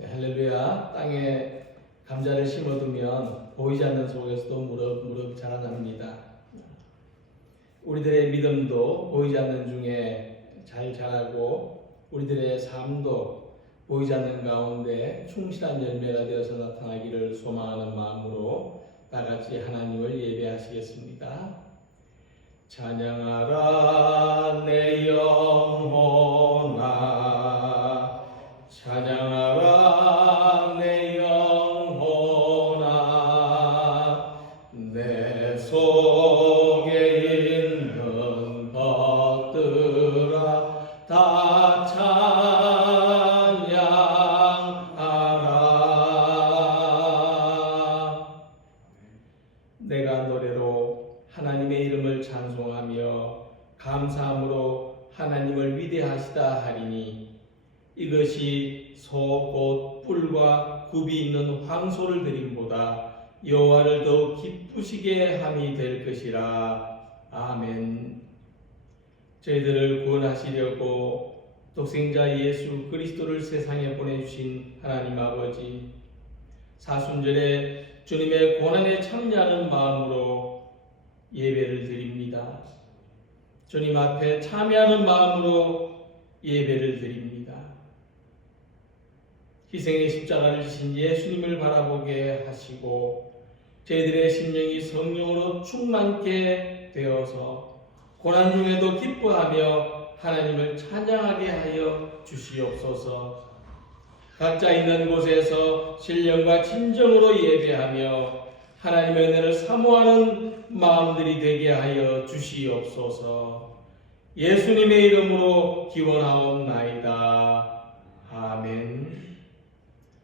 할렐루야. 땅에 감자를 심어두면 보이지 않는 속에서도 무럭무럭 자라납니다. 우리들의 믿음도 보이지 않는 중에 잘 자라고 우리들의 삶도 보이지 않는 가운데 충실한 열매가 되어서 나타나기를 소망하는 마음으로 다 같이 하나님을 예배하시겠습니다. 찬양하라 내 영혼아, 찬양하라 내 영혼아, 내 속에 있는 것들아 다 찬양하라. 내가 노래로 하나님의 이름을 찬송하며 감사함으로 하나님을 위대하시다 하리니 이것이 소 곧 뿔과 굽이 있는 황소를 드림보다 여호와를 더 기쁘시게 함이 될 것이라. 아멘. 저희들을 구원하시려고 독생자 예수 그리스도를 세상에 보내주신 하나님 아버지, 사순절에 주님의 고난에 참여하는 마음으로 예배를 드립니다. 주님 앞에 참여하는 마음으로 예배를 드립니다. 희생의 십자가를 지신 예수님을 바라보게 하시고 저희들의 심령이 성령으로 충만케 되어서 고난 중에도 기뻐하며 하나님을 찬양하게 하여 주시옵소서. 각자 있는 곳에서 신령과 진정으로 예배하며 하나님의 은혜를 사모하는 마음들이 되게 하여 주시옵소서. 예수님의 이름으로 기원하옵나이다. 아멘.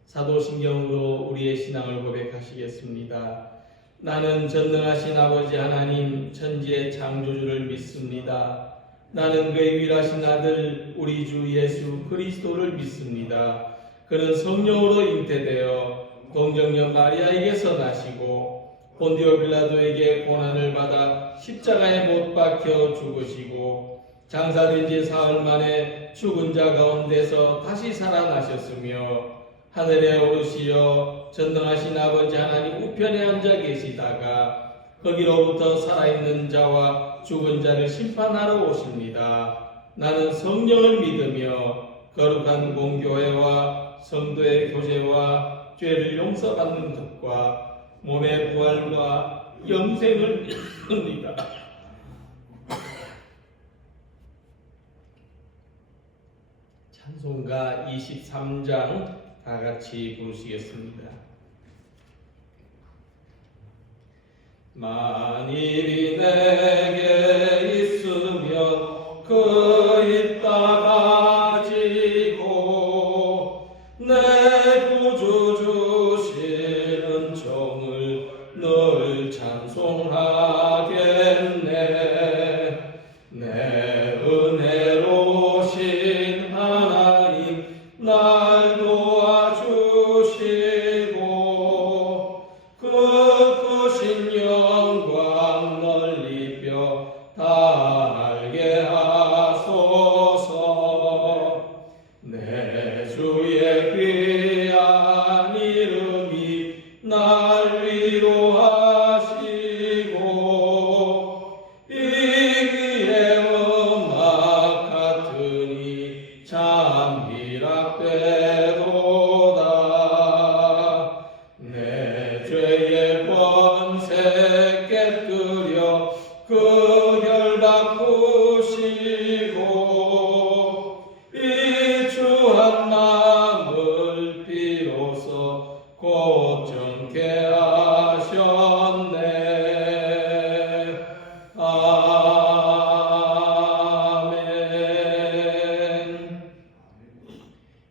사도신경으로 우리의 신앙을 고백하시겠습니다. 나는 전능하신 아버지 하나님 천지의 창조주를 믿습니다. 나는 그의 유일하신 아들 우리 주 예수 그리스도를 믿습니다. 그는 성령으로 잉태되어 동정녀 마리아에게서 나시고 본디오 빌라도에게 고난을 받아 십자가에 못 박혀 죽으시고 장사된 지 사흘 만에 죽은 자 가운데서 다시 살아나셨으며 하늘에 오르시어 전능하신 아버지 하나님 우편에 앉아 계시다가 거기로부터 살아있는 자와 죽은 자를 심판하러 오십니다. 나는 성령을 믿으며 거룩한 공교회와 성도의 교제와 죄를 용서받는 것과 몸의 부활과 영생을 믿습니다. 찬송가 23장 다 같이 부르시겠습니다. 만일이 내게 있으면 그 있다 가지고 내 구주 주시는 종을 늘 찬송하겠네. 내 은혜로신 하나님 날 도와주시고 그 크신 영광 널리 뼈 달게 하소서. 내 주의 귀한 이름이 날 위로하시고 이 귀의 음악 같으니 참 희락되도다. 내 죄의 번세 깨뜨려 그 결박 부시고 이 주한 마음을 비로소 고정케 하셨네. 아멘.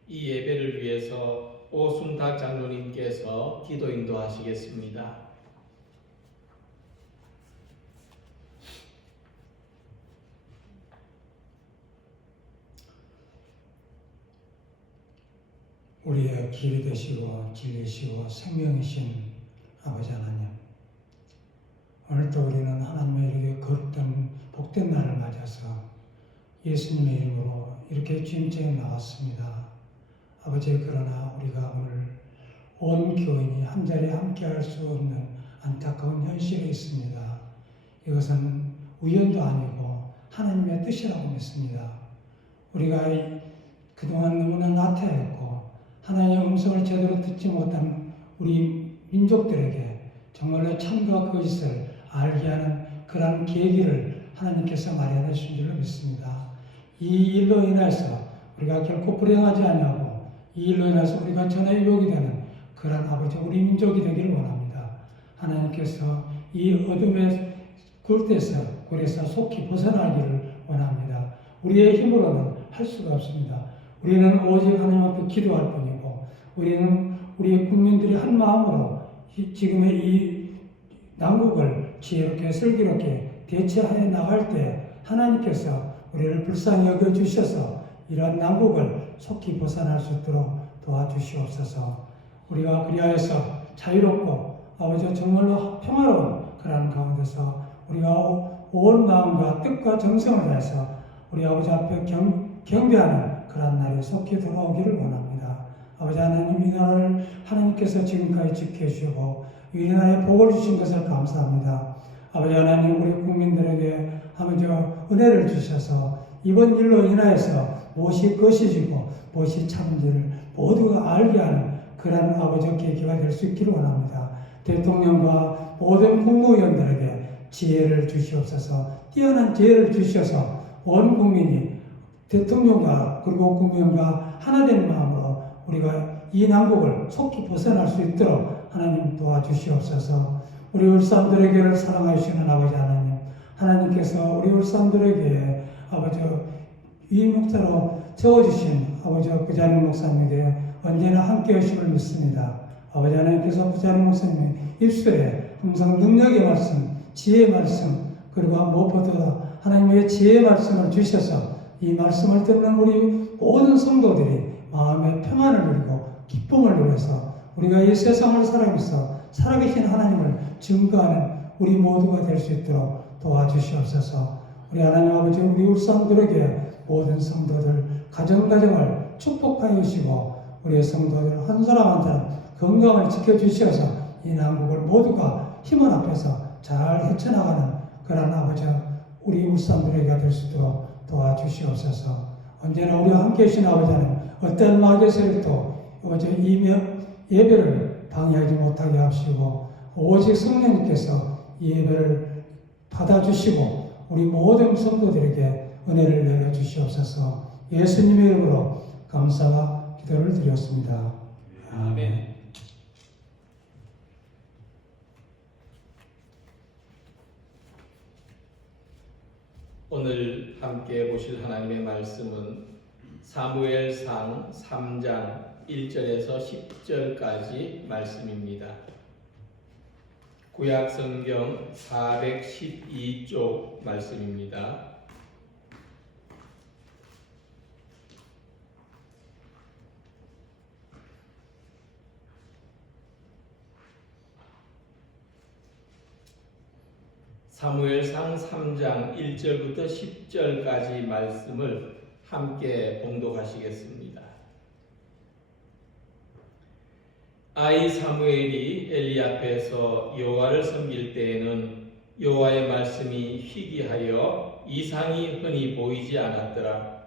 이 예배를 위해서 오순탁 장로님께서 기도 인도하시겠습니다. 우리의 길이 되시고 진리시고 생명이신 아버지 하나님, 오늘도 우리는 하나님의 이렇게 거룩한 복된 날을 맞아서 예수님의 이름으로 이렇게 주님께 나왔습니다. 아버지, 그러나 우리가 오늘 온 교인이 한자리에 함께할 수 없는 안타까운 현실이 있습니다. 이것은 우연도 아니고 하나님의 뜻이라고 믿습니다. 우리가 그동안 너무나 나태했고 하나님의 음성을 제대로 듣지 못한 우리 민족들에게 정말로 참과 거짓을 알게 하는 그러한 계기를 하나님께서 마련해 주신 줄로 믿습니다. 이 일로 인해서 우리가 결코 불행하지 아니하고 이 일로 인해서 우리가 전에 유혹이 되는 그러한 아버지 우리 민족이 되기를 원합니다. 하나님께서 이 어둠의 굴에서 속히 벗어나기를 원합니다. 우리의 힘으로는 할 수가 없습니다. 우리는 오직 하나님 앞에 기도할 뿐이고 우리는 우리 국민들이 한 마음으로 지금의 이 난국을 지혜롭게 슬기롭게 대처해 나갈 때 하나님께서 우리를 불쌍히 여겨주셔서 이러한 난국을 속히 벗어날 수 있도록 도와주시옵소서. 우리가 그리하여서 자유롭고 아버지 정말로 평화로운 그러한 가운데서 우리가 온 마음과 뜻과 정성을 다해서 우리 아버지 앞에 경배하는 그러한 날이 속히 돌아오기를 원합니다. 아버지 하나님, 이 나라를 하나님께서 지금까지 지켜주시고 이 나라에 복을 주신 것을 감사합니다. 아버지 하나님, 우리 국민들에게 아버지 은혜를 주셔서 이번 일로 인하여서 무엇이 거짓이고 무엇이 참인지를 모두가 알게 하는 그러한 아버지 계기가 될 수 있기를 원합니다. 대통령과 모든 국무위원들에게 지혜를 주시옵소서. 뛰어난 지혜를 주셔서 온 국민이 대통령과 그리고 국민과 하나 된 마음으로 우리가 이 난국을 속히 벗어날 수 있도록 하나님 도와주시옵소서. 우리 울산들에게를 사랑하시는 아버지 하나님, 하나님께서 우리 울산들에게 아버지 이 목사로 세워주신 아버지 부자님 목사님에게 언제나 함께 하심을 믿습니다. 아버지 하나님께서 부자님 목사님의 입술에 항상 능력의 말씀, 지혜의 말씀, 그리고 무엇보다 하나님의 지혜의 말씀을 주셔서 이 말씀을 듣는 우리 모든 성도들이 마음의 평안을 누리고 기쁨을 누려서 우리가 이 세상을 살아가면서 살아계신 하나님을 증거하는 우리 모두가 될 수 있도록 도와주시옵소서. 우리 하나님 아버지, 우리 울산들에게 모든 성도들 가정가정을 축복하여 주시고 우리의 성도들 한 사람 한 사람 건강을 지켜주셔서 이 난국을 모두가 힘을 합해서 잘 헤쳐나가는 그런 아버지 우리 울산들에게 될 수 있도록 도와주시옵소서. 언제나 우리와 함께 계신 아버지 하나님, 어떤 마귀의 세력도 아버지 이 예배를 방해하지 못하게 하시고 오직 성령님께서 이 예배를 받아주시고 우리 모든 성도들에게 은혜를 내려주시옵소서. 예수님의 이름으로 감사와 기도를 드렸습니다. 아멘. 오늘 함께 보실 하나님의 말씀은 사무엘상 3장 1절에서 10절까지 말씀입니다. 구약 성경 412쪽 말씀입니다. 사무엘상 3장 1절부터 10절까지 말씀을 함께 봉독하시겠습니다. 아이 사무엘이 엘리 앞에서 여호와를 섬길 때에는 여호와의 말씀이 희귀하여 이상이 흔히 보이지 않았더라.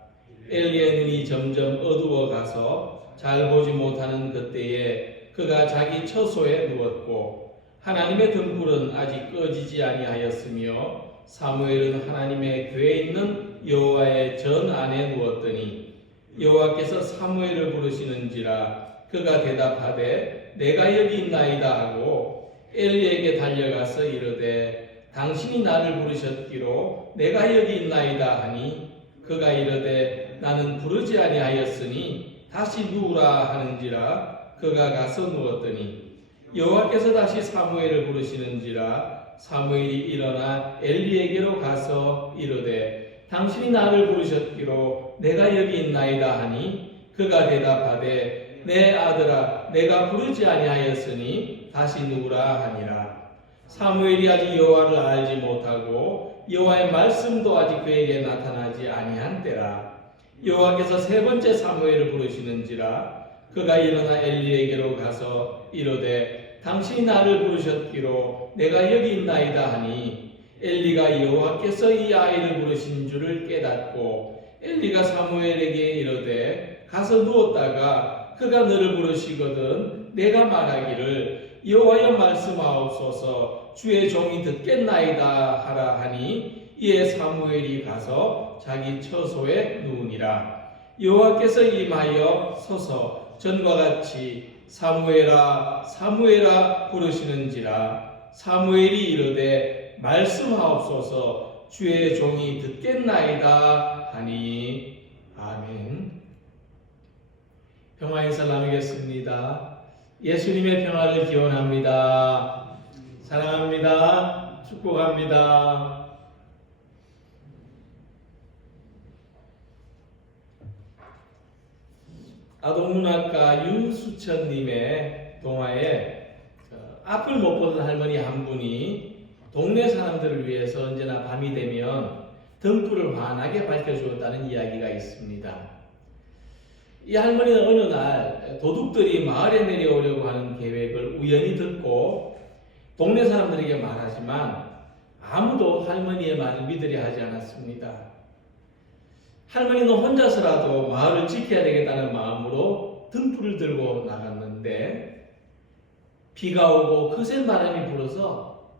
엘리의 눈이 점점 어두워 가서 잘 보지 못하는 그때에 그가 자기 처소에 누웠고 하나님의 등불은 아직 꺼지지 아니하였으며 사무엘은 하나님의 궤에 있는 여호와의 전 안에 누웠더니 여호와께서 사무엘을 부르시는지라 그가 대답하되 내가 여기 있나이다 하고 엘리에게 달려가서 이르되 당신이 나를 부르셨기로 내가 여기 있나이다 하니 그가 이르되 나는 부르지 아니하였으니 다시 누우라 하는지라 그가 가서 누웠더니 여호와께서 다시 사무엘을 부르시는지라 사무엘이 일어나 엘리에게로 가서 이르되 당신이 나를 부르셨기로 내가 여기 있나이다 하니 그가 대답하되 내 아들아 내가 부르지 아니하였으니 다시 누우라 하니라. 사무엘이 아직 여호와를 알지 못하고 여호와의 말씀도 아직 그에게 나타나지 아니한 때라. 여호와께서 세 번째 사무엘을 부르시는지라 그가 일어나 엘리에게로 가서 이르되 당신이 나를 부르셨기로 내가 여기 있나이다 하니 엘리가 여호와께서 이 아이를 부르신 줄을 깨닫고 엘리가 사무엘에게 이르되 가서 누웠다가 그가 너를 부르시거든 내가 말하기를 여호와여 말씀하옵소서 주의 종이 듣겠나이다 하라 하니 이에 사무엘이 가서 자기 처소에 누우니라. 여호와께서 임하여 서서 전과 같이 사무엘아 사무엘아 부르시는지라. 사무엘이 이르되 말씀하옵소서 주의 종이 듣겠나이다 하니. 아멘. 평화 인사 나누겠습니다. 예수님의 평화를 기원합니다. 사랑합니다. 축복합니다. 아동문학가 윤수천님의 동화에 앞을 못 보던 할머니 한 분이 동네 사람들을 위해서 언제나 밤이 되면 등불을 환하게 밝혀주었다는 이야기가 있습니다. 이 할머니는 어느 날 도둑들이 마을에 내려오려고 하는 계획을 우연히 듣고 동네 사람들에게 말하지만 아무도 할머니의 말을 믿으려 하지 않았습니다. 할머니는 혼자서라도 마을을 지켜야 되겠다는 마음으로 등불을 들고 나갔는데 비가 오고 거센 바람이 불어서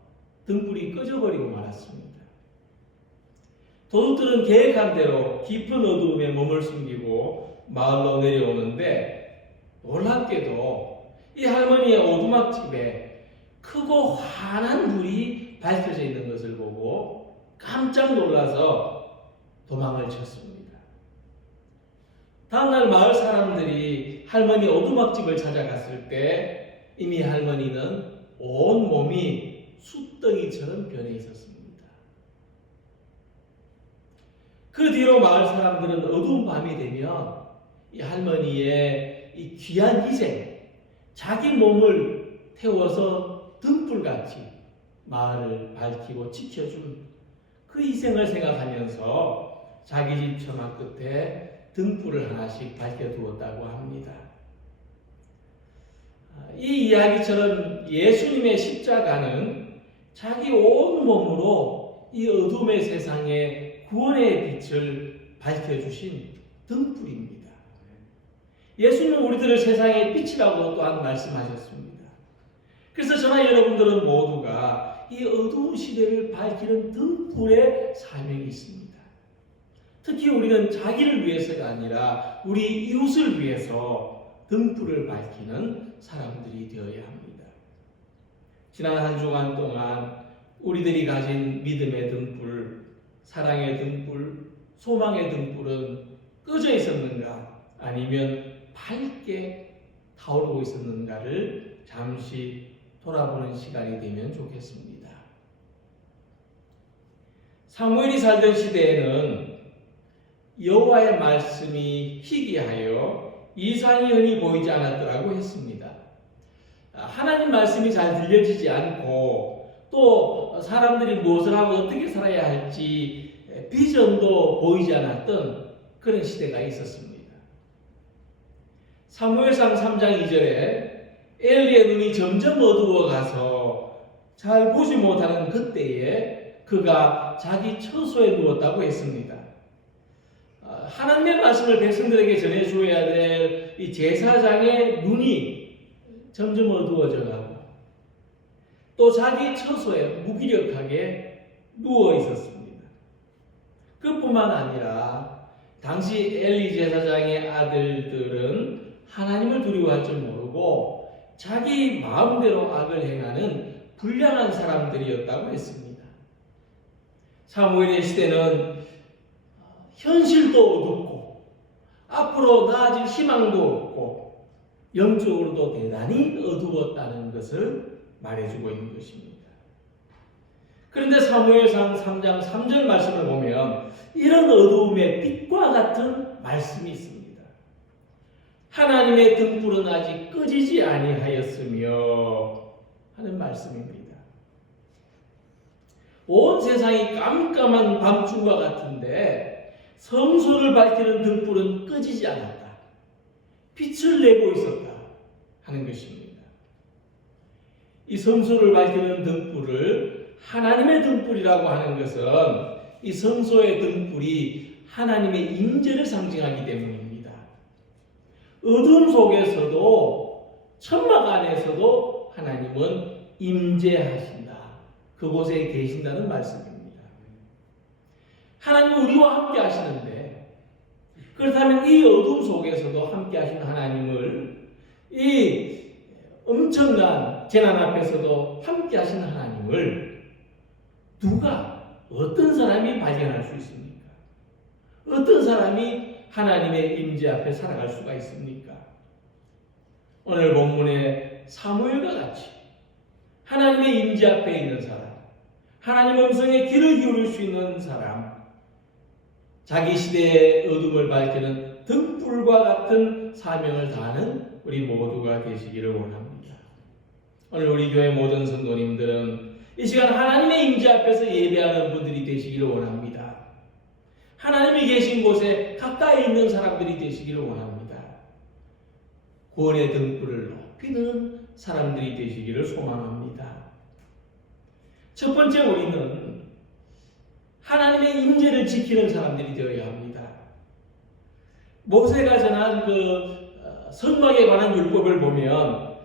등불이 꺼져버리고 말았습니다. 도둑들은 계획한 대로 깊은 어두움에 몸을 숨기고 마을로 내려오는데 놀랍게도 이 할머니의 오두막집에 크고 환한 불이 밝혀져 있는 것을 보고 깜짝 놀라서 도망을 쳤습니다. 다음날 마을 사람들이 할머니 오두막집을 찾아갔을 때 이미 할머니는 온 몸이 숯덩이처럼 변해 있었습니다. 그 뒤로 마을 사람들은 어두운 밤이 되면 이 할머니의 이 귀한 희생, 자기 몸을 태워서 등불같이 마을을 밝히고 지켜준 그 희생을 생각하면서 자기 집 처마 끝에 등불을 하나씩 밝혀두었다고 합니다. 이 이야기처럼 예수님의 십자가는 자기 온 몸으로 이 어둠의 세상에 구원의 빛을 밝혀주신 등불입니다. 예수님은 우리들을 세상의 빛이라고 또한 말씀하셨습니다. 그래서 저나 여러분들은 모두가 이 어두운 시대를 밝히는 등불의 사명이 있습니다. 특히 우리는 자기를 위해서가 아니라 우리 이웃을 위해서 등불을 밝히는 사람들이 되어야 합니다. 지난 한 주간 동안 우리들이 가진 믿음의 등불, 사랑의 등불, 소망의 등불은 꺼져 있었는가 아니면 밝게 타오르고 있었는가를 잠시 돌아보는 시간이 되면 좋겠습니다. 사무엘이 살던 시대에는 여호와의 말씀이 희귀하여 이상이 흔히 보이지 않았더라고 했습니다. 하나님 말씀이 잘 들려지지 않고 또 사람들이 무엇을 하고 어떻게 살아야 할지 비전도 보이지 않았던 그런 시대가 있었습니다. 사무엘상 3장 2절에 엘리의 눈이 점점 어두워 가서 잘 보지 못하는 그때에 그가 자기 처소에 누웠다고 했습니다. 하나님의 말씀을 백성들에게 전해줘야 될 이 제사장의 눈이 점점 어두워져 가고 또 자기 처소에 무기력하게 누워 있었습니다. 그뿐만 아니라 당시 엘리 제사장의 아들들은 하나님을 두려워할 줄 모르고 자기 마음대로 악을 행하는 불량한 사람들이었다고 했습니다. 사무엘의 시대는 현실도 어둡고 앞으로 나아질 희망도 없고 영적으로도 대단히 어두웠다는 것을 말해주고 있는 것입니다. 그런데 사무엘상 3장 3절 말씀을 보면 이런 어두움의 빛과 같은 말씀이 있습니다. 하나님의 등불은 아직 꺼지지 아니하였으며 하는 말씀입니다. 온 세상이 깜깜한 밤중과 같은데 성소를 밝히는 등불은 꺼지지 않았다. 빛을 내고 있었다 하는 것입니다. 이 성소를 밝히는 등불을 하나님의 등불이라고 하는 것은 이 성소의 등불이 하나님의 임재를 상징하기 때문입니다. 어둠 속에서도 천막 안에서도 하나님은 임재하신다. 그곳에 계신다는 말씀입니다. 하나님은 우리와 함께 하시는데 그렇다면 이 어둠 속에서도 함께 하시는 하나님을 이 엄청난 재난 앞에서도 함께 하시는 하나님을 누가 어떤 사람이 발견할 수 있습니까? 어떤 사람이 하나님의 임재 앞에 살아갈 수가 있습니까? 오늘 본문의 사무엘과 같이 하나님의 임재 앞에 있는 사람, 하나님 음성에 귀를 기울일 수 있는 사람, 자기 시대의 어둠을 밝히는 등불과 같은 사명을 다하는 우리 모두가 되시기를 원합니다. 오늘 우리 교회 모든 성도님들은 이 시간 하나님의 임재 앞에서 예배하는 분들이 되시기를 원합니다. 하나님이 계신 곳에 가까이 있는 사람들이 되시기를 원합니다. 구원의 등불을 높이 드는 사람들이 되시기를 소망합니다. 첫 번째 우리는 하나님의 임재를 지키는 사람들이 되어야 합니다. 모세가 전한 성막에 관한 율법을 보면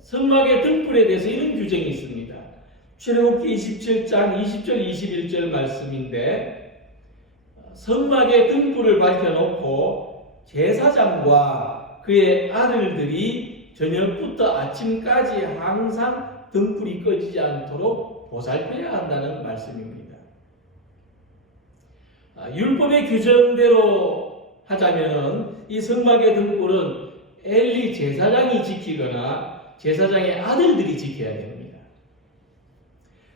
성막의 등불에 대해서 이런 규정이 있습니다. 출애굽기 27장 20절 21절 말씀인데 성막의 등불을 밝혀놓고 제사장과 그의 아들들이 저녁부터 아침까지 항상 등불이 꺼지지 않도록 보살펴야 한다는 말씀입니다. 율법의 규정대로 하자면 이 성막의 등불은 엘리 제사장이 지키거나 제사장의 아들들이 지켜야 됩니다.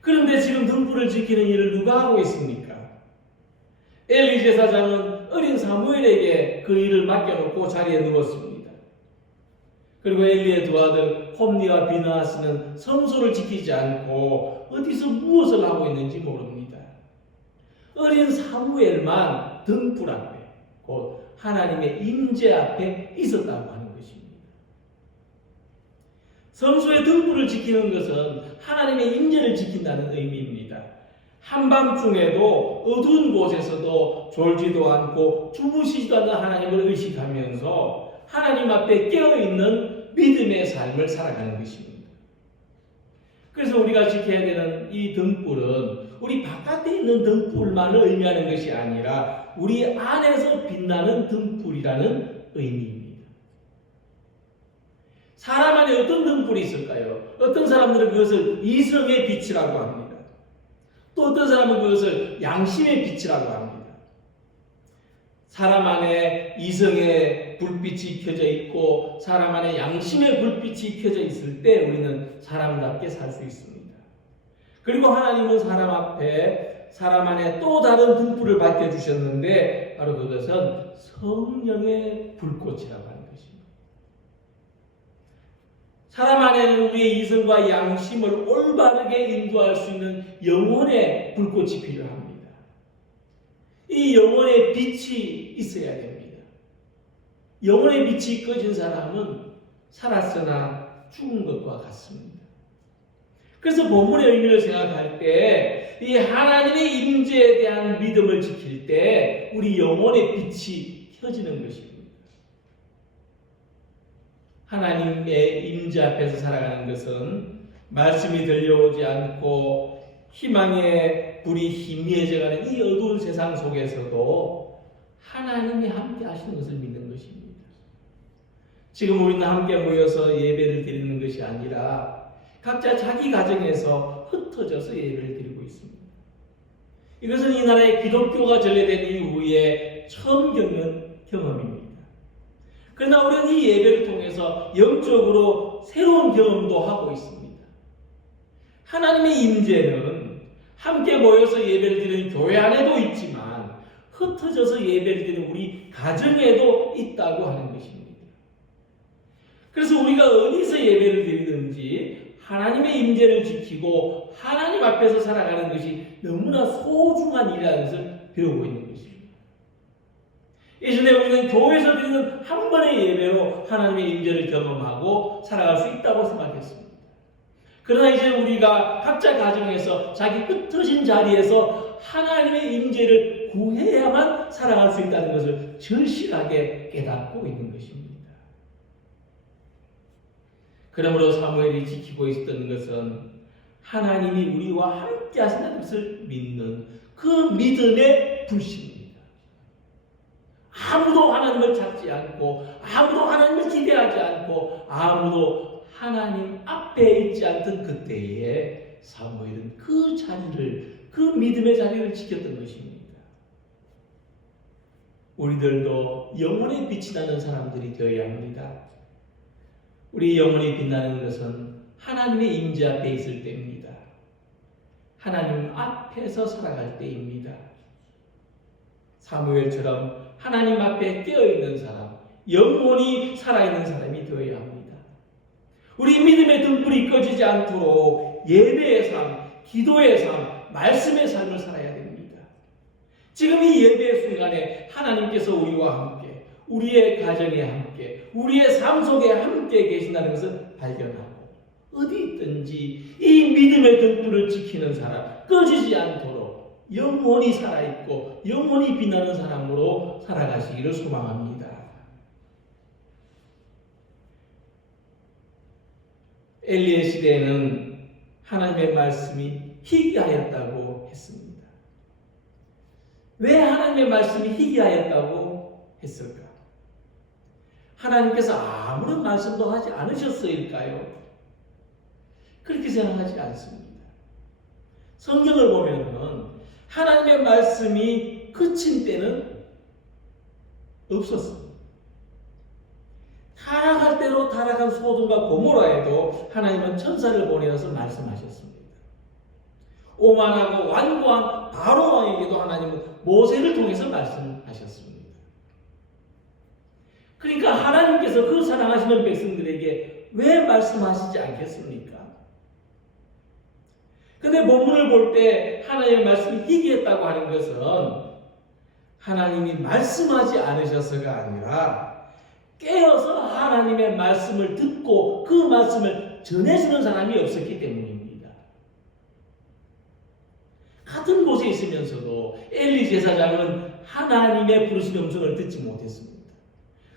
그런데 지금 등불을 지키는 일을 누가 하고 있습니까? 엘리 제사장은 어린 사무엘에게 그 일을 맡겨놓고 자리에 누웠습니다. 그리고 엘리의 두 아들 홈니와 비느하스는 성소를 지키지 않고 어디서 무엇을 하고 있는지 모릅니다. 어린 사무엘만 등불 앞에 곧 하나님의 임재 앞에 있었다고 하는 것입니다. 성소의 등불을 지키는 것은 하나님의 임재를 지킨다는 의미입니다. 한밤중에도 어두운 곳에서도 졸지도 않고 주무시지도 않는 하나님을 의식하면서 하나님 앞에 깨어있는 믿음의 삶을 살아가는 것입니다. 그래서 우리가 지켜야 되는 이 등불은 우리 바깥에 있는 등불만을 의미하는 것이 아니라 우리 안에서 빛나는 등불이라는 의미입니다. 사람 안에 어떤 등불이 있을까요? 어떤 사람들은 그것을 이성의 빛이라고 합니다. 또 어떤 사람은 그것을 양심의 빛이라고 합니다. 사람 안에 이성의 불빛이 켜져 있고 사람 안에 양심의 불빛이 켜져 있을 때 우리는 사람답게 살 수 있습니다. 그리고 하나님은 사람 앞에 사람 안에 또 다른 등불을 밝혀주셨는데 바로 그것은 성령의 불꽃이라고 하는 것입니다. 사람 안에는 우리의 이성과 양심을 올바르게 인도할 수 있는 영혼의 불꽃이 필요합니다. 이 영혼의 빛이 있어야 됩니다. 영혼의 빛이 꺼진 사람은 살았으나 죽은 것과 같습니다. 그래서 본문의 의미를 생각할 때 이 하나님의 임재에 대한 믿음을 지킬 때 우리 영혼의 빛이 켜지는 것입니다. 하나님의 임재 앞에서 살아가는 것은 말씀이 들려오지 않고 희망의 불이 희미해져가는 이 어두운 세상 속에서도 하나님이 함께 하시는 것을 믿는 것입니다. 지금 우리는 함께 모여서 예배를 드리는 것이 아니라 각자 자기 가정에서 흩어져서 예배를 드리고 있습니다. 이것은 이 나라의 기독교가 전래된 이후에 처음 겪는 경험입니다. 그러나 우리는 이 예배를 통해서 영적으로 새로운 경험도 하고 있습니다. 하나님의 임재는 함께 모여서 예배를 드리는 교회 안에도 있지만 흩어져서 예배를 드리는 우리 가정에도 있다고 하는 것입니다. 그래서 우리가 어디서 예배를 드리든지 하나님의 임재를 지키고 하나님 앞에서 살아가는 것이 너무나 소중한 일이라는 것을 배우고 있는 것입니다. 이전에 우리는 교회에서 드리는 한 번의 예배로 하나님의 임재를 경험하고 살아갈 수 있다고 생각했습니다. 그러나 이제 우리가 각자 가정에서 자기 흩어진 자리에서 하나님의 임재를 구해야만 살아갈 수 있다는 것을 절실하게 깨닫고 있는 것입니다. 그러므로 사무엘이 지키고 있었던 것은 하나님이 우리와 함께 하신다는 것을 믿는 그 믿음의 불신입니다. 아무도 하나님을 찾지 않고 아무도 하나님을 기대하지 않고 아무도 하나님 앞에 있지 않던 그때에 사무엘은 그 자리를, 그 믿음의 자리를 지켰던 것입니다. 우리들도 영혼의 빛이 나는 사람들이 되어야 합니다. 우리 영혼이 빛나는 것은 하나님의 임재 앞에 있을 때입니다. 하나님 앞에서 살아갈 때입니다. 사무엘처럼 하나님 앞에 깨어있는 사람, 영혼이 살아있는 사람이 되어야 합니다. 우리 믿음의 등불이 꺼지지 않도록 예배의 삶, 기도의 삶, 말씀의 삶을 살아야 됩니다. 지금 이 예배의 순간에 하나님께서 우리와 함께, 우리의 가정에 함께, 우리의 삶 속에 함께 계신다는 것을 발견하고 어디 있든지 이 믿음의 등불을 지키는 사람, 꺼지지 않도록 영혼이 살아있고 영혼이 빛나는 사람으로 살아가시기를 소망합니다. 엘리의 시대에는 하나님의 말씀이 희귀하였다고 했습니다. 왜 하나님의 말씀이 희귀하였다고 했을까? 하나님께서 아무런 말씀도 하지 않으셨을까요? 그렇게 생각하지 않습니다. 성경을 보면은 하나님의 말씀이 그친 때는 없었습니다. 타락할 대로 타락한 소돔과 고모라에도 하나님은 천사를 보내어서 말씀하셨습니다. 오만하고 완고한 바로 왕에게도 하나님은 모세를 통해서 말씀하셨습니다. 그러니까 하나님께서 그 사랑하시는 백성들에게 왜 말씀하시지 않겠습니까? 근데 본문을 볼 때 하나님의 말씀이 희귀했다고 하는 것은 하나님이 말씀하지 않으셔서가 아니라 깨어서 하나님의 말씀을 듣고 그 말씀을 전해주는 사람이 없었기 때문입니다. 같은 곳에 있으면서도 엘리 제사장은 하나님의 부르신 음성을 듣지 못했습니다.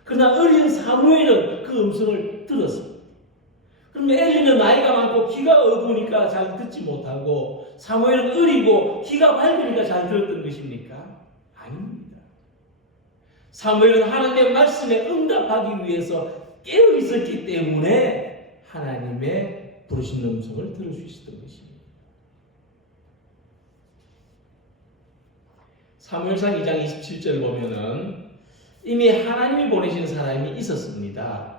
그러나 어린 사무엘은 그 음성을 들었습니다. 그러면 엘리는 나이가 많고 귀가 어두우니까 잘 듣지 못하고 사무엘은 어리고 귀가 밝으니까 잘 들었던 것입니까? 아닙니다. 사무엘은 하나님의 말씀에 응답하기 위해서 깨어 있었기 때문에 하나님의 부르신 음성을 들을 수 있었던 것입니다. 사무엘상 2장 27절 보면은 이미 하나님이 보내신 사람이 있었습니다.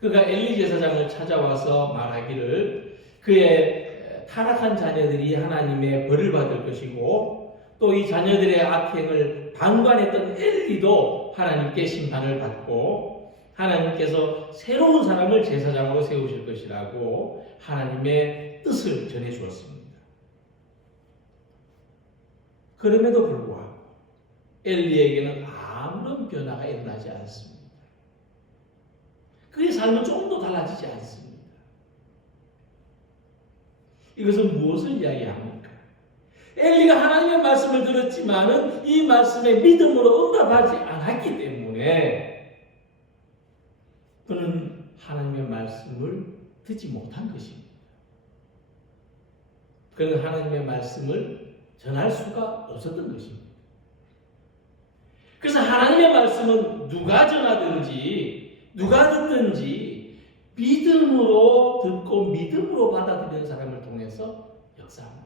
그가 엘리 제사장을 찾아와서 말하기를 그의 타락한 자녀들이 하나님의 벌을 받을 것이고 또 이 자녀들의 악행을 방관했던 엘리도 하나님께 심판을 받고 하나님께서 새로운 사람을 제사장으로 세우실 것이라고 하나님의 뜻을 전해 주었습니다. 그럼에도 불구하고 엘리에게는 아무런 변화가 일어나지 않습니다. 그의 삶은 조금도 달라지지 않습니다. 이것은 무엇을 이야기합니까? 엘리가 하나님의 말씀을 들었지만은 이 말씀에 믿음으로 응답하지 않았기 때문에 그는 하나님의 말씀을 듣지 못한 것입니다. 그는 하나님의 말씀을 전할 수가 없었던 것입니다. 그래서 하나님의 말씀은 누가 전하든지 누가 듣든지 믿음으로 듣고 믿음으로 받아들이는 사람을 통해서 역사합니다.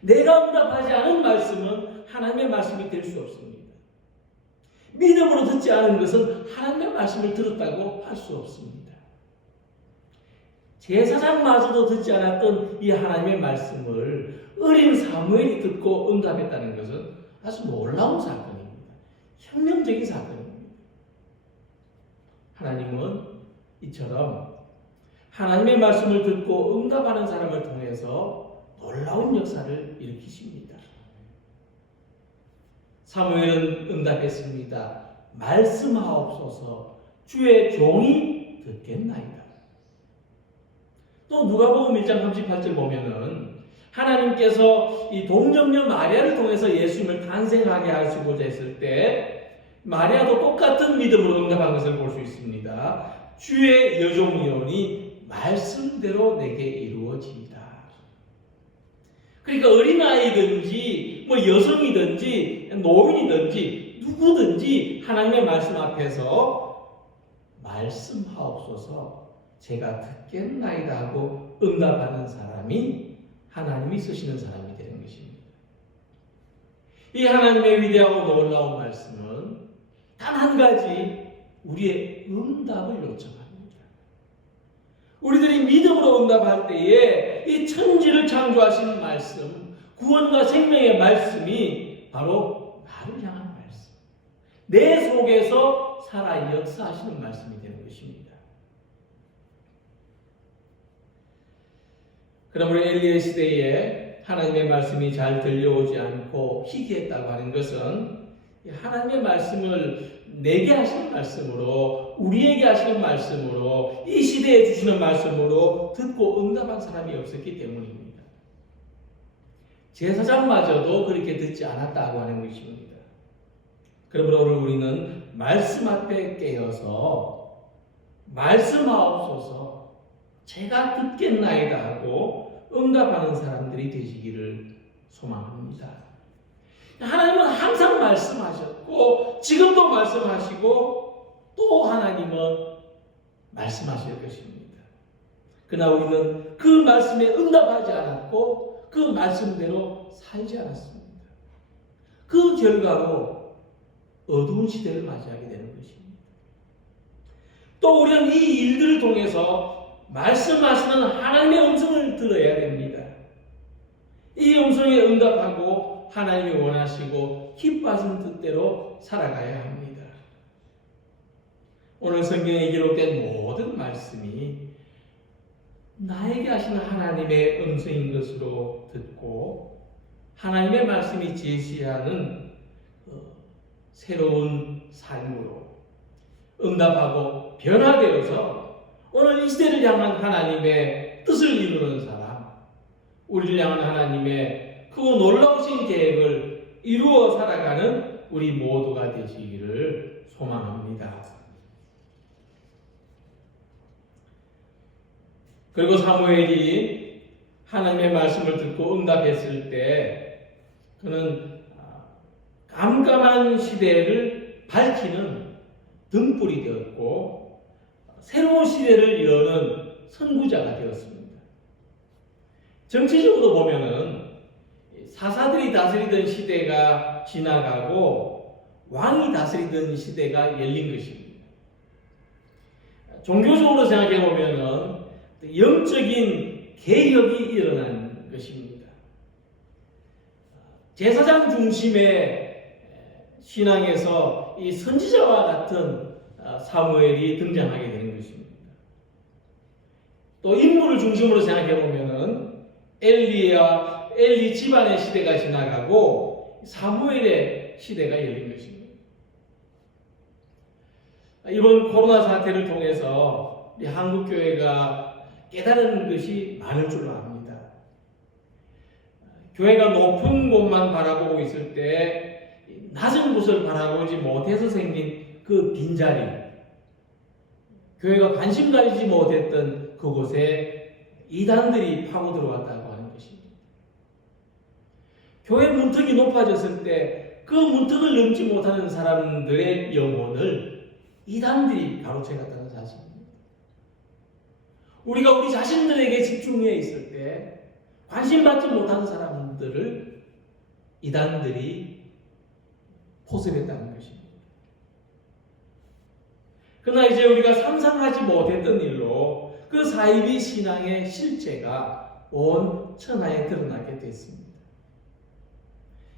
내가 응답하지 않은 말씀은 하나님의 말씀이 될 수 없습니다. 믿음으로 듣지 않은 것은 하나님의 말씀을 들었다고 할 수 없습니다. 제사장마저도 듣지 않았던 이 하나님의 말씀을 어린 사무엘이 듣고 응답했다는 것은 아주 놀라운 사건입니다. 혁명적인 사건입니다. 하나님은 이처럼 하나님의 말씀을 듣고 응답하는 사람을 통해서 놀라운 역사를 일으키십니다. 사무엘은 응답했습니다. 말씀하옵소서. 주의 종이 듣겠나이다. 또 누가복음 1장 38절 보면은 하나님께서 이 동정녀 마리아를 통해서 예수님을 탄생하게 하시고자 했을 때 마리아도 똑같은 믿음으로 응답한 것을 볼 수 있습니다. 주의 여종이오니 말씀대로 내게 이루어지이다. 그러니까 어린아이든지 여성이든지 노인이든지 누구든지 하나님의 말씀 앞에서 말씀하옵소서 제가 듣겠나이다 하고 응답하는 사람이 하나님이 쓰시는 사람이 되는 것입니다. 이 하나님의 위대하고 놀라운 말씀은 단 한 가지 우리의 응답을 요청합니다. 우리들이 믿음으로 응답할 때에 이 천지를 창조하신 말씀, 구원과 생명의 말씀이 바로 나를 향한 말씀, 내 속에서 살아 역사하시는 말씀이 되는 것입니다. 그러므로 엘리야 시대에 하나님의 말씀이 잘 들려오지 않고 희귀했다고 하는 것은 하나님의 말씀을 내게 하시는 말씀으로, 우리에게 하시는 말씀으로, 이 시대에 주시는 말씀으로 듣고 응답한 사람이 없었기 때문입니다. 제사장마저도 그렇게 듣지 않았다고 하는 것입니다. 그러므로 오늘 우리는 말씀 앞에 깨어서 말씀하옵소서 제가 듣겠나이다 하고 응답하는 사람들이 되시기를 소망합니다. 하나님은 항상 말씀하셨고 지금도 말씀하시고 또 하나님은 말씀하실 것입니다. 그러나 우리는 그 말씀에 응답하지 않았고 그 말씀대로 살지 않았습니다. 그 결과로 어두운 시대를 맞이하게 되는 것입니다. 또 우리는 이 일들을 통해서 말씀하시는 하나님의 음성을 들어야 됩니다. 이 음성에 응답하고 하나님이 원하시고 기뻐하시는 뜻대로 살아가야 합니다. 오늘 성경에 기록된 모든 말씀이 나에게 하시는 하나님의 음성인 것으로 듣고 하나님의 말씀이 제시하는 새로운 삶으로 응답하고 변화되어서 오늘 이 시대를 향한 하나님의 뜻을 이루는 사람, 우리를 향한 하나님의 그 놀라우신 계획을 이루어 살아가는 우리 모두가 되시기를 소망합니다. 그리고 사무엘이 하나님의 말씀을 듣고 응답했을 때 그는 깜깜한 시대를 밝히는 등불이 되었고 새로운 시대를 여는 선구자가 되었습니다. 정치적으로 보면은 사사들이 다스리던 시대가 지나가고 왕이 다스리던 시대가 열린 것입니다. 종교적으로 생각해 보면은 영적인 개혁이 일어난 것입니다. 제사장 중심의 신앙에서 이 선지자와 같은 사무엘이 등장하게 되는 것입니다. 또 인물을 중심으로 생각해 보면은 엘리 집안의 시대가 지나가고 사무엘의 시대가 열린 것입니다. 이번 코로나 사태를 통해서 우리 한국교회가 깨달은 것이 많을 줄로 압니다. 교회가 높은 곳만 바라보고 있을 때 낮은 곳을 바라보지 못해서 생긴 그 빈자리, 교회가 관심 가지지 못했던 그곳에 이단들이 파고 들어왔다고 하는 것입니다. 교회 문턱이 높아졌을 때 그 문턱을 넘지 못하는 사람들의 영혼을 이단들이 가로채갔다는 사실입니다. 우리가 우리 자신들에게 집중해 있을 때 관심받지 못하는 사람들을 이단들이 포섭했다는 것입니다. 그러나 이제 우리가 상상하지 못했던 일로 그 사이비 신앙의 실체가 온 천하에 드러나게 됐습니다.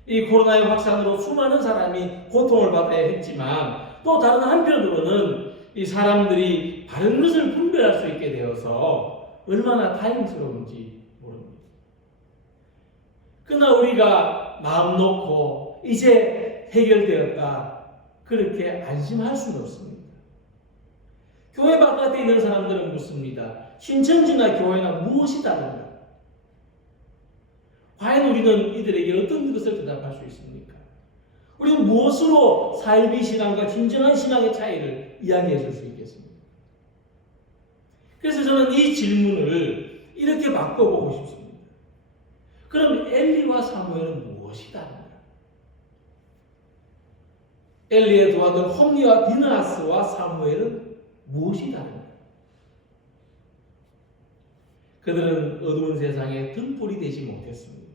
이 코로나의 확산으로 수많은 사람이 고통을 받아야 했지만 또 다른 한편으로는 이 사람들이 바른 것을 분별할 수 있게 되어서 얼마나 다행스러운지 모릅니다. 그러나 우리가 마음 놓고 이제 해결되었다. 그렇게 안심할 수는 없습니다. 교회 바깥에 있는 사람들은 묻습니다. 신천지나 교회나 무엇이 다른가? 과연 우리는 이들에게 어떤 것을 대답할 수 있습니까? 우리는 무엇으로 사이비 신앙과 진정한 신앙의 차이를 이야기해 줄 수 있겠습니까? 그래서 저는 이 질문을 이렇게 바꿔보고 싶습니다. 그럼 엘리와 사무엘은 무엇이 다른가? 엘리의 두 아들 홈리와 비느하스와 사무엘은 무엇이 다른가? 그들은 어두운 세상에 등불이 되지 못했습니다.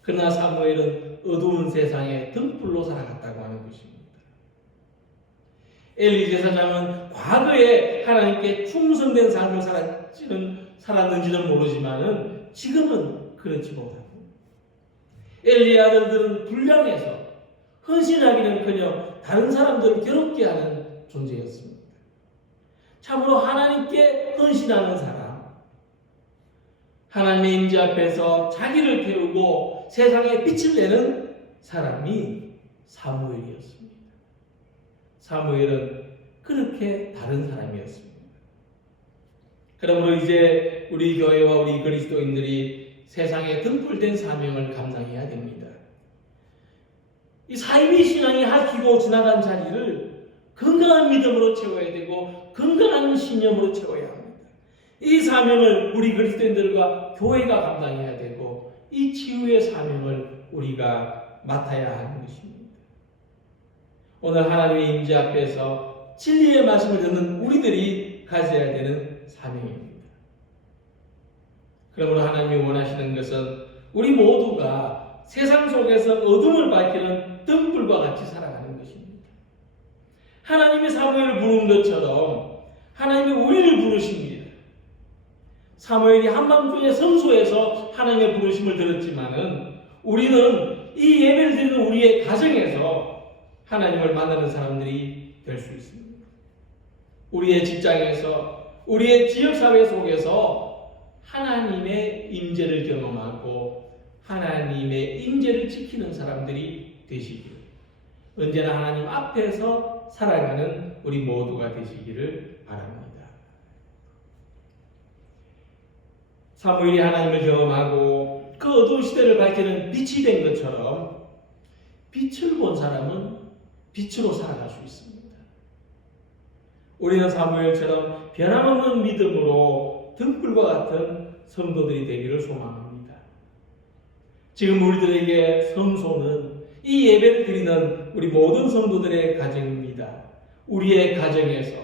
그러나 사무엘은 어두운 세상에 등불로 살아갔다고 하는 것입니다. 엘리 제사장은 과거에 하나님께 충성된 삶을 살았는지는 모르지만은 지금은 그렇지 못하고 엘리의 아들들은 불량해서 헌신하기는커녕 다른 사람들을 괴롭게 하는 존재였습니다. 참으로 하나님께 헌신하는 사람, 하나님의 임재 앞에서 자기를 태우고 세상에 빛을 내는 사람이 사무엘이었습니다. 사무엘은 그렇게 다른 사람이었습니다. 그러므로 이제 우리 교회와 우리 그리스도인들이 세상에 등불된 사명을 감당해야 됩니다. 이 사이비 신앙이 핥히고 지나간 자리를 건강한 믿음으로 채워야 되고 건강한 신념으로 채워야 합니다. 이 사명을 우리 그리스도인들과 교회가 감당해야 되고 이 치유의 사명을 우리가 맡아야 하는 것입니다. 오늘 하나님의 임재 앞에서 진리의 말씀을 듣는 우리들이 가져야 되는 사명입니다. 그러므로 하나님이 원하시는 것은 우리 모두가 세상 속에서 어둠을 밝히는 등불과 같이 살아가는 것입니다. 하나님이 사무엘을 부른 것처럼 하나님이 우리를 부르십니다. 사무엘이 한밤중에 성소에서 하나님의 부르심을 들었지만은 우리는 이 예배를 드리는 우리의 가정에서 하나님을 만나는 사람들이 될 수 있습니다. 우리의 직장에서 우리의 지역사회 속에서 하나님의 임재를 경험하고 하나님의 임재를 지키는 사람들이 되시기를, 언제나 하나님 앞에서 살아가는 우리 모두가 되시기를 바랍니다. 사무엘이 하나님을 경험하고 그 어두운 시대를 밝히는 빛이 된 것처럼 빛을 본 사람은 빛으로 살아갈 수 있습니다. 우리는 사무엘처럼 변함없는 믿음으로 등불과 같은 성도들이 되기를 소망합니다. 지금 우리들에게 성소는 이 예배를 드리는 우리 모든 성도들의 가정입니다. 우리의 가정에서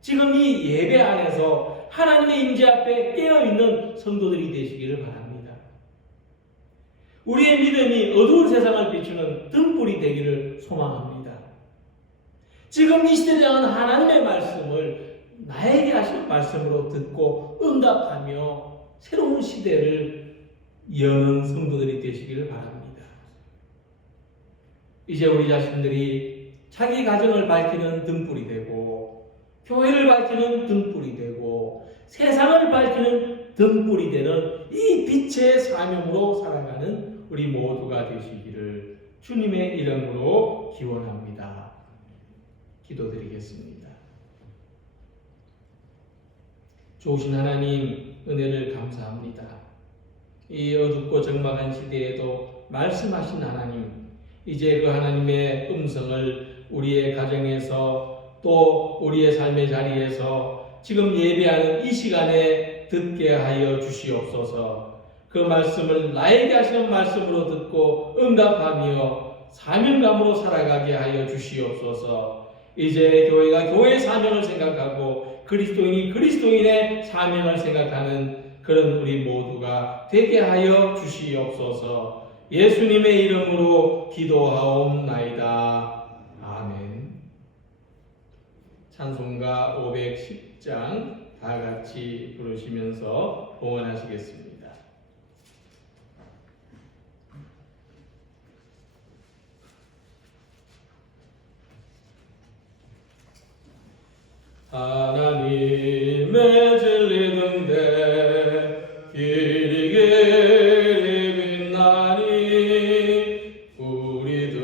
지금 이 예배 안에서 하나님의 임재 앞에 깨어있는 성도들이 되시기를 바랍니다. 우리의 믿음이 어두운 세상을 비추는 등불이 되기를 소망합니다. 지금 이 시대를 향한 하나님의 말씀을 나에게 하신 말씀으로 듣고 응답하며 새로운 시대를 여는 성도들이 되시기를 바랍니다. 이제 우리 자신들이 자기 가정을 밝히는 등불이 되고 교회를 밝히는 등불이 되고 세상을 밝히는 등불이 되는 이 빛의 사명으로 살아가는 우리 모두가 되시기를 주님의 이름으로 기원합니다. 기도드리겠습니다. 좋으신 하나님, 은혜를 감사합니다. 이 어둡고 적막한 시대에도 말씀하신 하나님, 이제 그 하나님의 음성을 우리의 가정에서 또 우리의 삶의 자리에서 지금 예배하는 이 시간에 듣게 하여 주시옵소서. 그 말씀을 나에게 하시는 말씀으로 듣고 응답하며 사명감으로 살아가게 하여 주시옵소서. 이제 교회가 교회의 사명을 생각하고 그리스도인이 그리스도인의 사명을 생각하는 그런 우리 모두가 되게 하여 주시옵소서. 예수님의 이름으로 기도하옵나이다. 아멘. 찬송가 510장 다 같이 부르시면서 봉헌하시겠습니다. 하나님의 진리 등대 길이 길이 빛나니 우리들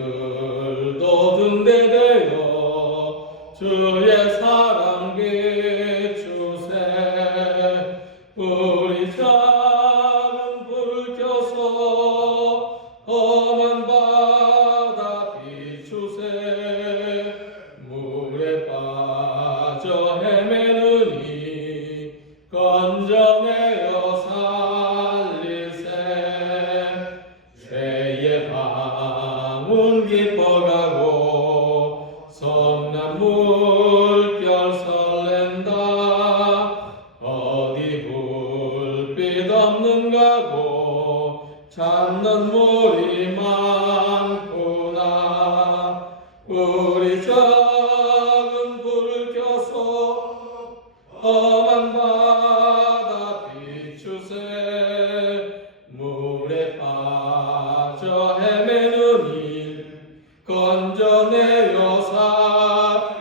험한 바다 비추세 물에 빠져 헤매는 일 건져내어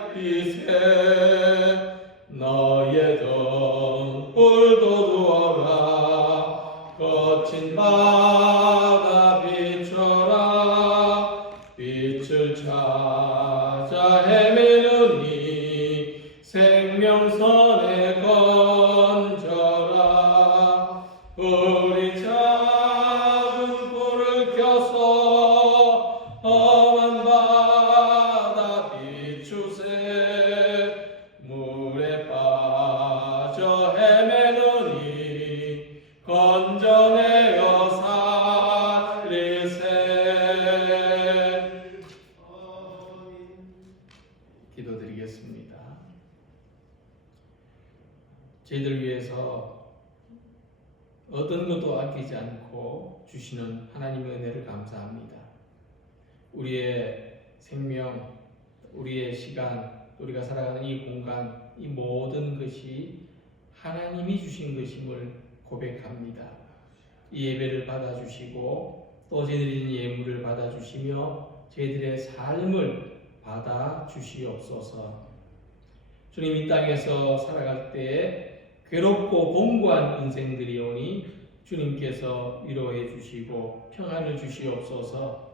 살리세 너의 등불도 두어라 거친 바다 비춰라 빛을 찾아 헤매는 이 생명선에 건져라 우리 작은 불을 켜서 험한 바다 비추세 물에 빠져 헤매는 이 건져내어 살리세. 기도드리겠습니다. 저희들 위해서 어떤 것도 아끼지 않고 주시는 하나님의 은혜를 감사합니다. 우리의 생명, 우리의 시간, 우리가 살아가는 이 공간, 이 모든 것이 하나님이 주신 것임을 고백합니다. 이 예배를 받아주시고 또 저희들이 예물을 받아주시며 저희들의 삶을 받아주시옵소서. 주님, 이 땅에서 살아갈 때 괴롭고 공고한 인생들이오니 주님께서 위로해 주시고 평안을 주시옵소서.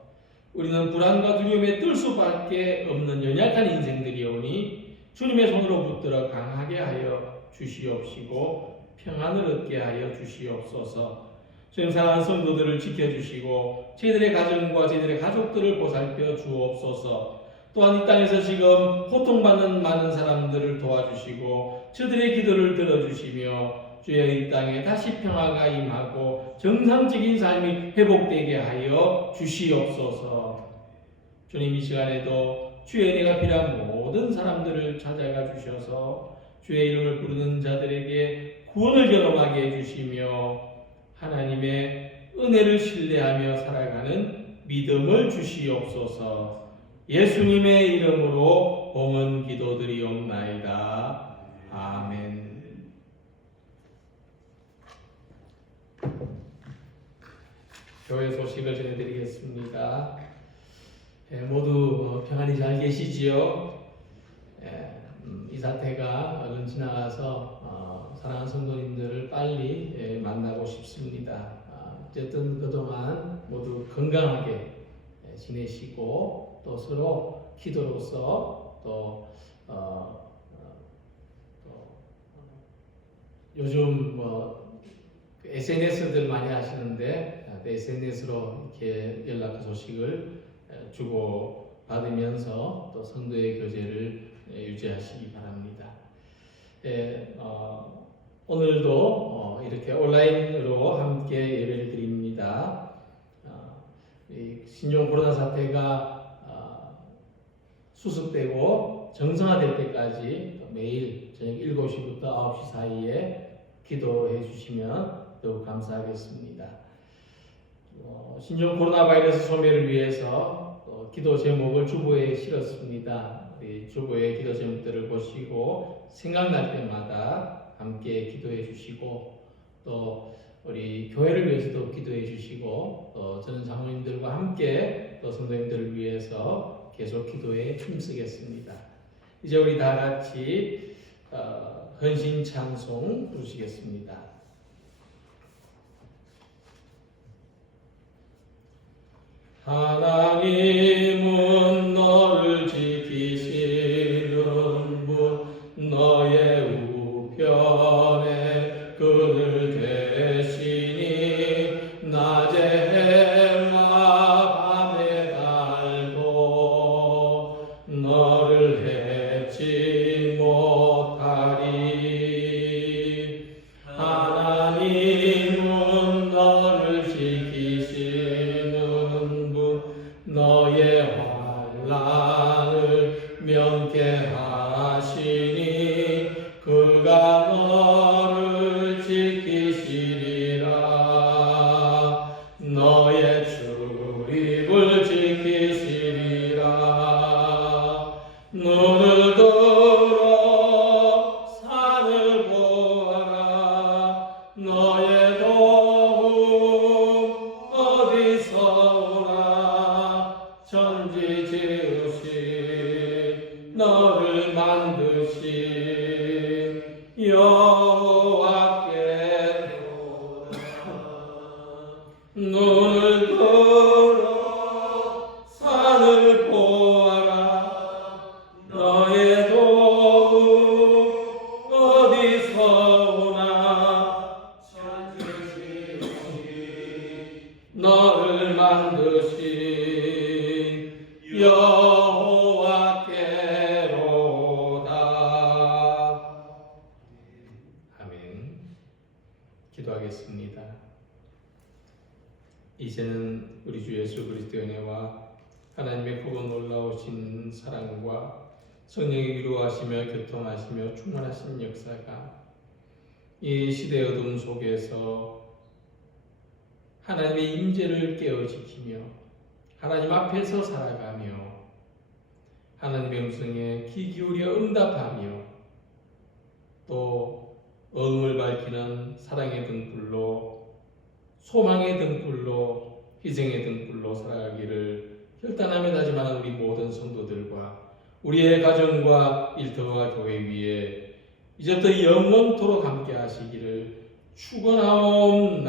우리는 불안과 두려움에 뜰 수밖에 없는 연약한 인생들이오니 주님의 손으로 붙들어 강하게 하여 주시옵시고 평안을 얻게 하여 주시옵소서. 주님, 사랑하는 성도들을 지켜주시고 저희들의 가정과 저희들의 가족들을 보살펴 주옵소서. 또한 이 땅에서 지금 고통받는 많은 사람들을 도와주시고 저들의 기도를 들어주시며 주여 이 땅에 다시 평화가 임하고 정상적인 삶이 회복되게 하여 주시옵소서. 주님, 이 시간에도 주의 은혜가 필요한 모든 사람들을 찾아가 주셔서 주의 이름을 부르는 자들에게 구원을 경험하게 해주시며 하나님의 은혜를 신뢰하며 살아가는 믿음을 주시옵소서. 예수님의 이름으로 봉헌 기도드리옵나이다. 아멘. 교회 소식을 전해드리겠습니다. 모두 평안히 잘 계시지요? 이 사태가 얼른 지나가서 사랑하는 성도님들을 빨리 만나고 싶습니다. 어쨌든 그동안 모두 건강하게 지내시고 또 서로 기도로서 또 요즘 SNS들 많이 하시는데 SNS로 이렇게 연락 소식을 주고 받으면서 또 성도의 교제를 유지하시기 바랍니다. 오늘도 이렇게 온라인으로 함께 예배를 드립니다. 신종 코로나 사태가 수습되고 정상화될 때까지 매일 저녁 7시부터 9시 사이에 기도해 주시면 더욱 감사하겠습니다. 신종 코로나 바이러스 소멸을 위해서 기도 제목을 주보에 실었습니다. 우리 주보의 기도 제목들을 보시고 생각날 때마다 함께 기도해 주시고 또 우리 교회를 위해서도 기도해 주시고 또 저는 장로님들과 함께 또 성도님들을 위해서 계속 기도에 힘쓰겠습니다. 이제 우리 다 같이 헌신 찬송 부르시겠습니다. 하나님은 너를 지키시는 분 너의 우편에 그늘 대시니 낮에 해와 밤에 달도 너를 해치 못하리. 하나님은 너를 지키시는 분 너의 환난을 면케하시니 그가 너를 지키시리라. 너의 출입을 지키시리라. 눈을 들어 산을 여호와께로다. 눈을 들어 산을 보아라. 너의 도움 어디서 오나. 너를 만드신 여호와께로다. 아멘. 기도하겠습니다. 이제는 우리 주 예수 그리스도의 은혜와 하나님의 크고 놀라우신 사랑과 성령이 위로하시며 교통하시며 충만하신 역사가 이 시대의 어둠 속에서 하나님의 임재를 깨어지키며 하나님 앞에서 살아가며 하나님의 음성에 귀 기울여 응답하며 또 어둠을 밝히는 사랑의 등불로 소망의 등불로 희생의 등불로 살아가기를 결단하며 다짐하는 우리 모든 성도들과 우리의 가정과 일터와 교회 위에 이제부터 영원토록 함께 하시기를 축원하옵나이다.